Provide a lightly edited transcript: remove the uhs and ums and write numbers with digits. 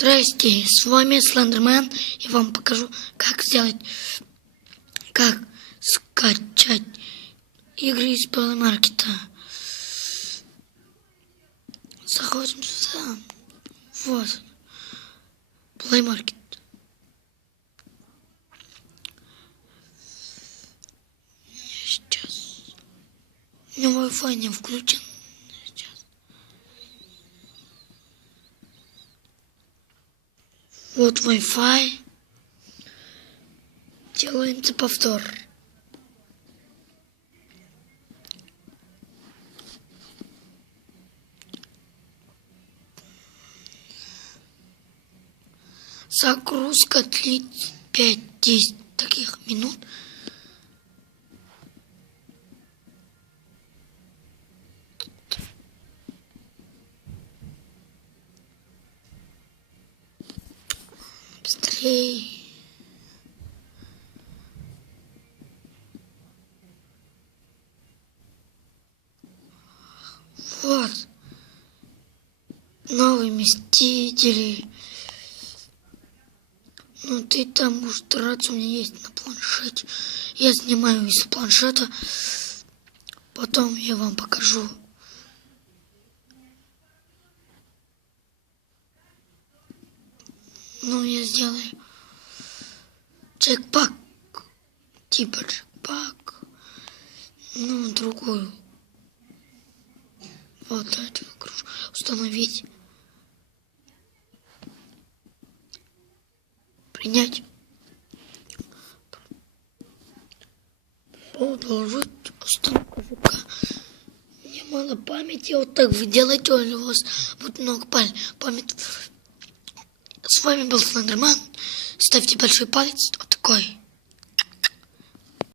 Здрасте, с вами Слендермен, и вам покажу, как скачать игры из Play Market. Заходим сюда, вот, Play Market. Сейчас, у меня Wi-Fi не включен. Вот Wi-Fi. Делаем повтор. Загрузка длится 5-10 таких минут. Быстрее. Вот. Новые Мстители. Ну ты там будешь драться, у меня есть на планшете. Я снимаю из планшета. Потом я вам покажу. Ну, я сделаю джекпак. Типа джекпак. Ну, другую. Вот эту игрушку. Установить. Принять. Продолжить установку ЖК. Мне мало памяти. Вот так вы делаете, у вас будет много памяти. С вами был Слендермен. Ставьте большой палец. Вот такой.